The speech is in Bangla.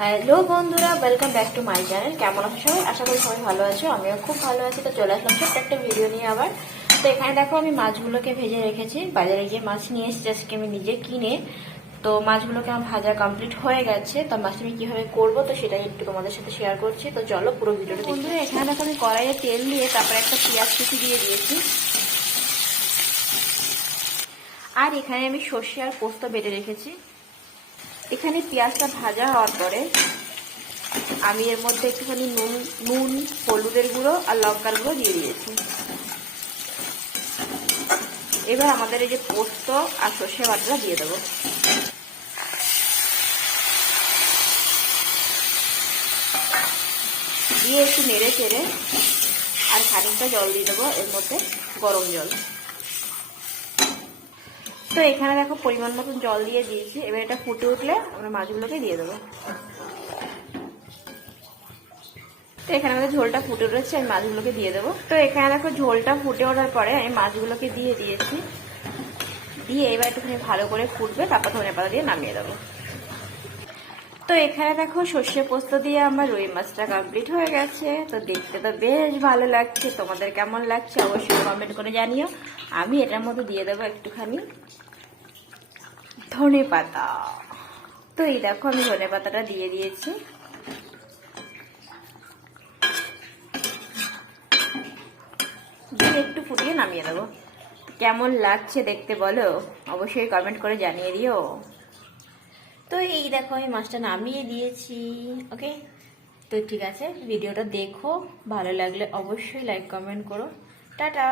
হ্যালো বন্ধুরা, welcome back to my channel. কেমন আছো সবাই? আশা করি সবাই ভালো আছো। আমিও খুব ভালো আছি। তো চলে আসলাম ছোট্ট একটা ভিডিও নিয়ে আবার। তো এখানে দেখো আমি মাছগুলোকে ভেজে রেখেছি। বাজারে গিয়ে মাছ নিয়ে এসেছি আজকে আমি নিজে কিনে। তো মাছগুলোকে আমার ভাজা কমপ্লিট হয়ে গেছে। তো মাছটা আমি কিভাবে করবো তো সেটাই একটু তোমাদের সাথে শেয়ার করছি। তো চলো পুরো ভিডিওটা দেখি। বন্ধুরা এখানে দেখো আমি কড়াইয়ে তেল দিয়ে তারপরে একটা পেঁয়াজ কুচি দিয়ে দিয়েছি। আর এখানে আমি সর্ষে আর পোস্ত বেটে রেখেছি। এখানে পেঁয়াজটা ভাজা হওয়ার পরে আমি এর মধ্যে একটুখানি নুন, হলুদের গুঁড়ো আর লঙ্কার গুঁড়ো দিয়ে দিয়েছি। এবার আমাদের এই যে পোস্ত আর সর্ষে বাটাটা দিয়ে দেবো। দিয়ে একটু নেড়ে চেড়ে আর খানিকটা জল দিয়ে দেবো এর মধ্যে, গরম জল। তো এখানে দেখো পরিমাণ মতন জল দিয়ে দিয়েছি। এবার এটা ফুটে উঠলে আমরা মাছগুলোকে দিয়ে দেবো। তো এখানে আমাদের ঝোলটা ফুটে উঠেছে, আমি মাছগুলোকে দিয়ে দেবো। তো এখানে দেখো ঝোলটা ফুটে ওঠার পরে আমি মাছগুলোকে দিয়ে দিয়েছি। দিয়ে এবার একটুখানি ভালো করে ফুটবে, তারপর ধনেপাতা দিয়ে নামিয়ে দেবো। তো এখানে দেখো সর্ষে পোস্ত দিয়ে আমার রুই মাছটা কমপ্লিট হয়ে গেছে। তো দেখতে তো বেশ ভালো লাগছে। তোমাদের কেমন লাগছে অবশ্যই কমেন্ট করে জানিও। আমি এটার মধ্যে দিয়ে দেবো একটুখানি ধনেপাতা। তো এই দেখো আমি ধনেপাতাটা দিয়ে দিয়েছি। দিয়ে একটু ফুটিয়ে নামিয়ে দেবো। কেমন লাগছে দেখতে বলো, অবশ্যই কমেন্ট করে জানিয়ে দিও। তো এই দেখো আমি মাছটা নামিয়ে দিয়েছি। ওকে, তো ঠিক আছে, ভিডিওটা দেখো, ভালো লাগলে অবশ্যই লাইক কমেন্ট করো। টাটা।